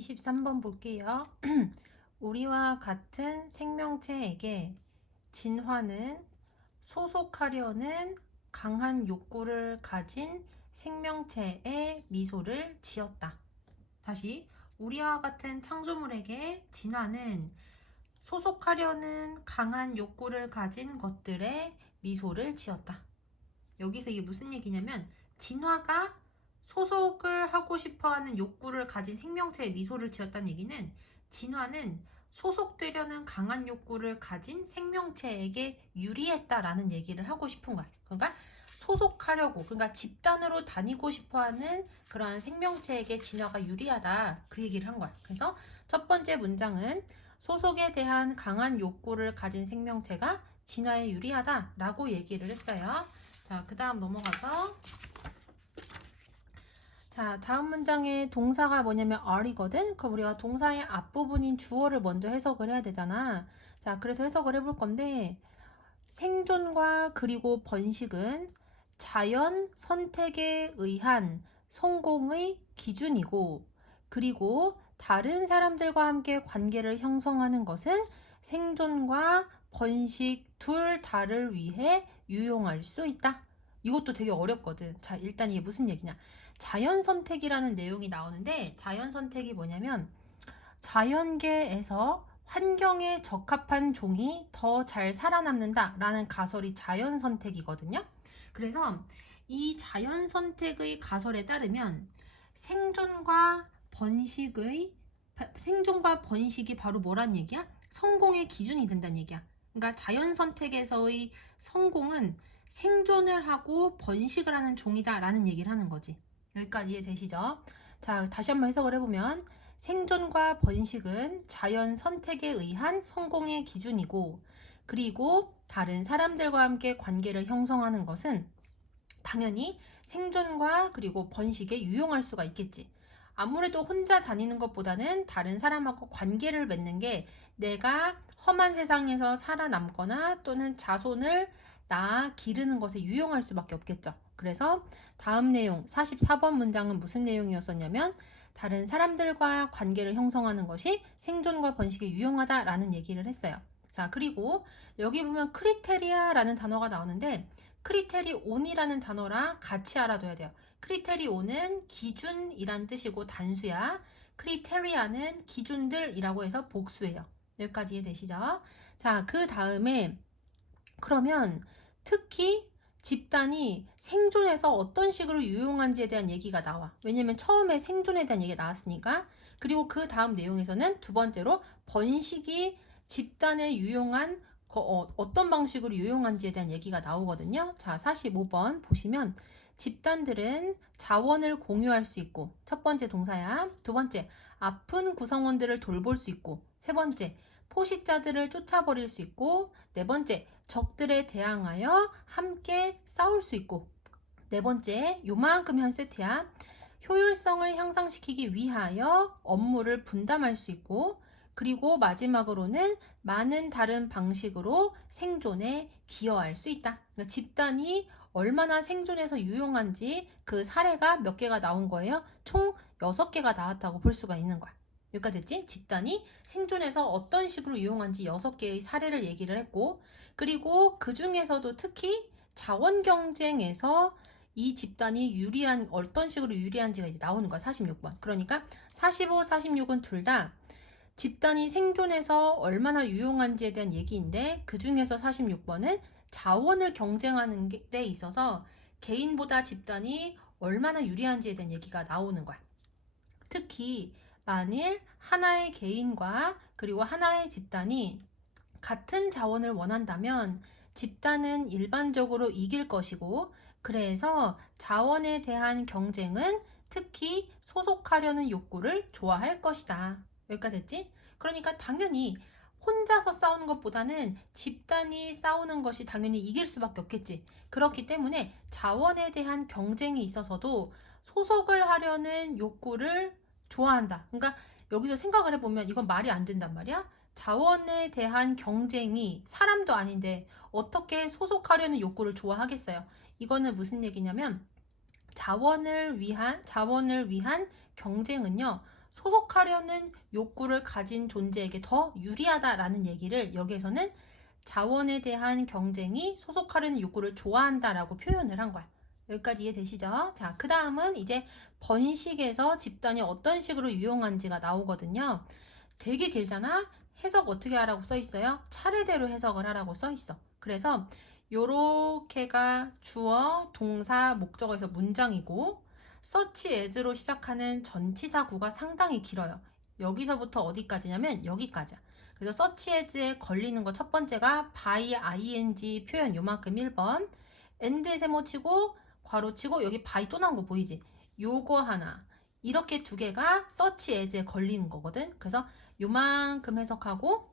23번 볼게요. 우리와 같은 생명체에게 진화는 소속하려는 강한 욕구를 가진 생명체의 미소를 지었다. 다시, 우리와 같은 창조물에게 진화는 소속하려는 강한 욕구를 가진 것들의 미소를 지었다. 여기서 이게 무슨 얘기냐면, 진화가 소속을 하고 싶어하는 욕구를 가진 생명체의 미소를 지었다는 얘기는, 진화는 소속되려는 강한 욕구를 가진 생명체에게 유리했다라는 얘기를 하고 싶은 거야. 그러니까 소속하려고, 그러니까 집단으로 다니고 싶어하는 그러한 생명체에게 진화가 유리하다, 그 얘기를 한 거야. 그래서 첫 번째 문장은 소속에 대한 강한 욕구를 가진 생명체가 진화에 유리하다라고 얘기를 했어요. 자, 그 다음 넘어가서, 자, 다음 문장의 동사가 뭐냐면 are이거든? 그럼 우리가 동사의 앞부분인 주어를 먼저 해석을 해야 되잖아. 자, 그래서 해석을 해볼 건데, 생존과 그리고 번식은 자연 선택에 의한 성공의 기준이고, 그리고 다른 사람들과 함께 관계를 형성하는 것은 생존과 번식 둘 다를 위해 유용할 수 있다. 이것도 되게 어렵거든. 자, 일단 이게 무슨 얘기냐. 자연 선택이라는 내용이 나오는데, 자연 선택이 뭐냐면 자연계에서 환경에 적합한 종이 더 잘 살아남는다 라는 가설이 자연 선택이거든요. 그래서 이 자연 선택의 가설에 따르면 생존과 번식이 바로 뭐란 얘기야? 성공의 기준이 된다는 얘기야. 그러니까 자연 선택에서의 성공은 생존을 하고 번식을 하는 종이다 라는 얘기를 하는 거지. 여기까지 이해되시죠? 자, 다시 한번 해석을 해보면, 생존과 번식은 자연 선택에 의한 성공의 기준이고, 그리고 다른 사람들과 함께 관계를 형성하는 것은 당연히 생존과 그리고 번식에 유용할 수가 있겠지. 아무래도 혼자 다니는 것보다는 다른 사람하고 관계를 맺는 게 내가 험한 세상에서 살아남거나 또는 자손을 낳아 기르는 것에 유용할 수밖에 없겠죠. 그래서 다음 내용 44번 문장은 무슨 내용이었었냐면, 다른 사람들과 관계를 형성하는 것이 생존과 번식에 유용하다라는 얘기를 했어요. 자, 그리고 여기 보면 크리테리아라는 단어가 나오는데, 크리테리온이라는 단어랑 같이 알아둬야 돼요. 크리테리온은 기준이란 뜻이고 단수야. 크리테리아는 기준들이라고 해서 복수예요. 여기까지 이해되시죠? 자, 그 다음에 그러면 특히 집단이 생존에서 어떤 식으로 유용한지에 대한 얘기가 나와. 왜냐면 처음에 생존에 대한 얘기가 나왔으니까. 그리고 그 다음 내용에서는 두 번째로 번식이 집단에 유용한 어떤 방식으로 유용한지에 대한 얘기가 나오거든요. 자, 45번 보시면 집단들은 자원을 공유할 수 있고, 첫 번째 동사야. 두 번째, 아픈 구성원들을 돌볼 수 있고, 세 번째, 포식자들을 쫓아버릴 수 있고, 네 번째, 적들에 대항하여 함께 싸울 수 있고, 네 번째, 요만큼이 한 세트야. 효율성을 향상시키기 위하여 업무를 분담할 수 있고, 그리고 마지막으로는 많은 다른 방식으로 생존에 기여할 수 있다. 그러니까 집단이 얼마나 생존에서 유용한지 그 사례가 몇 개가 나온 거예요. 총 6개가 나왔다고 볼 수가 있는 거야. 여기까지 됐지? 집단이 생존에서 어떤 식으로 유용한지 6개의 사례를 얘기를 했고, 그리고 그 중에서도 특히 자원 경쟁에서 이 집단이 유리한, 어떤 식으로 유리한지가 이제 나오는 거야. 46번. 그러니까 45, 46은 둘 다 집단이 생존해서 얼마나 유용한지에 대한 얘기인데, 그 중에서 46번은 자원을 경쟁하는 데 있어서 개인보다 집단이 얼마나 유리한지에 대한 얘기가 나오는 거야. 특히 만일 하나의 개인과 그리고 하나의 집단이 같은 자원을 원한다면 집단은 일반적으로 이길 것이고, 그래서 자원에 대한 경쟁은 특히 소속하려는 욕구를 좋아할 것이다. 여기까지 됐지? 그러니까 당연히 혼자서 싸우는 것보다는 집단이 싸우는 것이 당연히 이길 수밖에 없겠지. 그렇기 때문에 자원에 대한 경쟁에 있어서도 소속을 하려는 욕구를 좋아한다. 그러니까 여기서 생각을 해보면 이건 말이 안 된단 말이야. 자원에 대한 경쟁이 사람도 아닌데 어떻게 소속하려는 욕구를 좋아하겠어요? 이거는 무슨 얘기냐면, 자원을 위한 경쟁은요, 소속하려는 욕구를 가진 존재에게 더 유리하다라는 얘기를 여기에서는 자원에 대한 경쟁이 소속하려는 욕구를 좋아한다라고 표현을 한 거야. 여기까지 이해되시죠? 자, 그 다음은 이제 번식에서 집단이 어떤 식으로 유용한지가 나오거든요. 되게 길잖아? 해석 어떻게 하라고 써 있어요? 차례대로 해석을 하라고 써 있어. 그래서 요렇게가 주어, 동사, 목적어에서 문장이고 search as로 시작하는 전치사구가 상당히 길어요. 여기서부터 어디까지냐면 여기까지야. 그래서 search as에 걸리는 거 첫 번째가 by ing 표현 요만큼 1번 and 세모 치고 괄호 치고 여기 by 또 나온 거 보이지? 요거 하나 이렇게 두 개가 search as에 걸리는 거거든. 그래서 요만큼 해석하고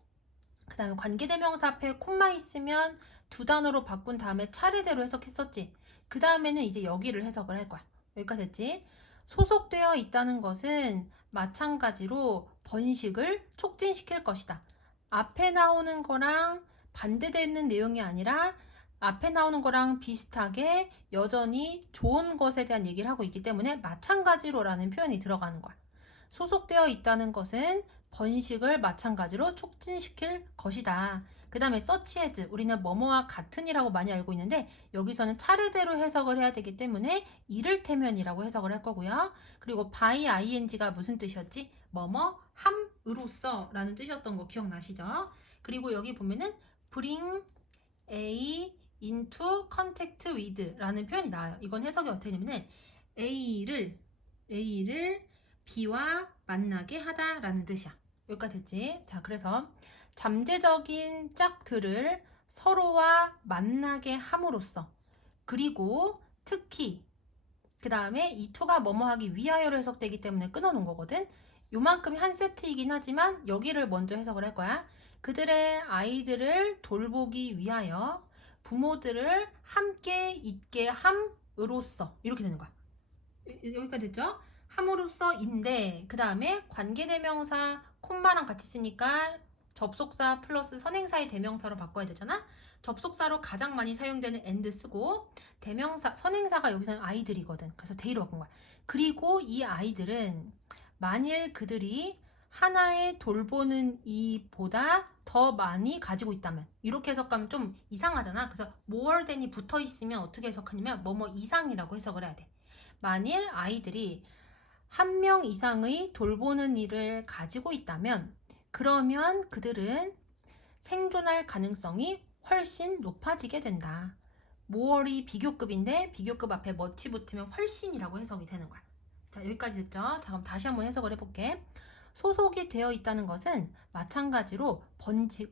그 다음에 관계대명사 앞에 콤마 있으면 두 단어로 바꾼 다음에 차례대로 해석했었지. 그 다음에는 이제 여기를 해석을 할 거야. 여기까지 됐지? 소속되어 있다는 것은 마찬가지로 번식을 촉진시킬 것이다. 앞에 나오는 거랑 반대되는 내용이 아니라 앞에 나오는 거랑 비슷하게 여전히 좋은 것에 대한 얘기를 하고 있기 때문에 마찬가지로라는 표현이 들어가는 거야. 소속되어 있다는 것은 번식을 마찬가지로 촉진시킬 것이다. 그 다음에 search as 우리는 뭐뭐와 같은이라고 많이 알고 있는데 여기서는 차례대로 해석을 해야 되기 때문에 이를테면이라고 해석을 할 거고요. 그리고 by ing가 무슨 뜻이었지? 뭐뭐 함으로써 라는 뜻이었던 거 기억나시죠? 그리고 여기 보면은 bring A into contact with 라는 표현이 나와요. 이건 해석이 어떻게 되냐면 A를 B와 만나게 하다 라는 뜻이야. 여기까지 됐지? 자, 그래서 잠재적인 짝들을 서로와 만나게 함으로써 그리고 특히 그 다음에 이 to가 뭐뭐 하기 위하여로 해석되기 때문에 끊어놓은 거거든. 요만큼이 한 세트이긴 하지만 여기를 먼저 해석을 할 거야. 그들의 아이들을 돌보기 위하여 부모들을 함께 있게 함으로써 이렇게 되는 거야. 여기까지 됐죠? 함으로써인데 그 다음에 관계대명사 콤마랑 같이 쓰니까 접속사 플러스 선행사의 대명사로 바꿔야 되잖아. 접속사로 가장 많이 사용되는 and 쓰고 대명사 선행사가 여기서는 아이들이거든. 그래서 they로 바꾼 거야. 그리고 이 아이들은 만일 그들이 하나의 돌보는 이보다 더 많이 가지고 있다면 이렇게 해석하면 좀 이상하잖아. 그래서 more than이 붙어 있으면 어떻게 해석하냐면 뭐뭐 이상이라고 해석을 해야 돼. 만일 아이들이 한 명 이상의 돌보는 일을 가지고 있다면 그러면 그들은 생존할 가능성이 훨씬 높아지게 된다. more이 비교급인데 비교급 앞에 much 붙으면 훨씬이라고 해석이 되는 거야. 자, 여기까지 됐죠? 자, 그럼 다시 한번 해석을 해볼게. 소속이 되어 있다는 것은 마찬가지로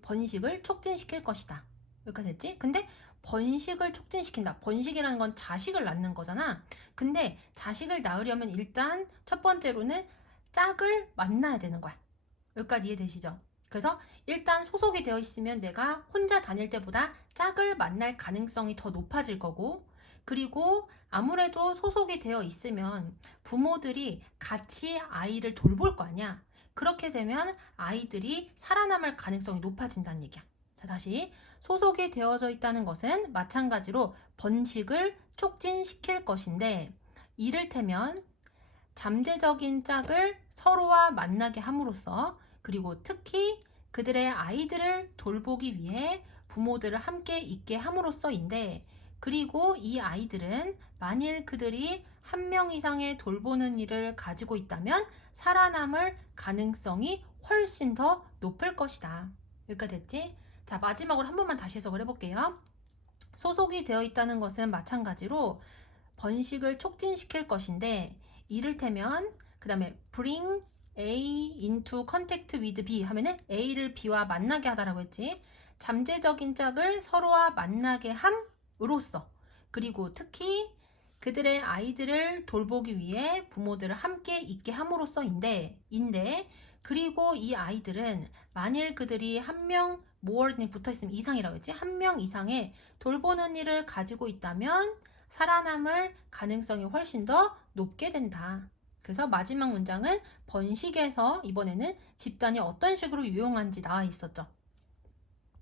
번식을 촉진시킬 것이다. 여기까지 됐지? 근데 번식을 촉진시킨다. 번식이라는 건 자식을 낳는 거잖아. 근데 자식을 낳으려면 일단 첫 번째로는 짝을 만나야 되는 거야. 여기까지 이해되시죠? 그래서 일단 소속이 되어 있으면 내가 혼자 다닐 때보다 짝을 만날 가능성이 더 높아질 거고 그리고 아무래도 소속이 되어 있으면 부모들이 같이 아이를 돌볼 거 아니야. 그렇게 되면 아이들이 살아남을 가능성이 높아진다는 얘기야. 자, 다시 소속이 되어져 있다는 것은 마찬가지로 번식을 촉진시킬 것인데 이를테면 잠재적인 짝을 서로와 만나게 함으로써 그리고 특히 그들의 아이들을 돌보기 위해 부모들을 함께 있게 함으로써인데 그리고 이 아이들은 만일 그들이 한 명 이상의 돌보는 일을 가지고 있다면 살아남을 가능성이 훨씬 더 높을 것이다. 여기까지 됐지? 자, 마지막으로 한 번만 다시 해석을 해볼게요. 소속이 되어 있다는 것은 마찬가지로 번식을 촉진시킬 것인데 이를테면 그 다음에 bring A into contact with B 하면은 A를 B와 만나게 하다라고 했지. 잠재적인 짝을 서로와 만나게 함으로써 그리고 특히 그들의 아이들을 돌보기 위해 부모들을 함께 있게 함으로써인데 그리고 이 아이들은 만일 그들이 한 명 more이 붙어있으면 이상이라고 했지. 한 명 이상의 돌보는 일을 가지고 있다면 살아남을 가능성이 훨씬 더 높게 된다. 그래서 마지막 문장은 번식에서 이번에는 집단이 어떤 식으로 유용한지 나와 있었죠.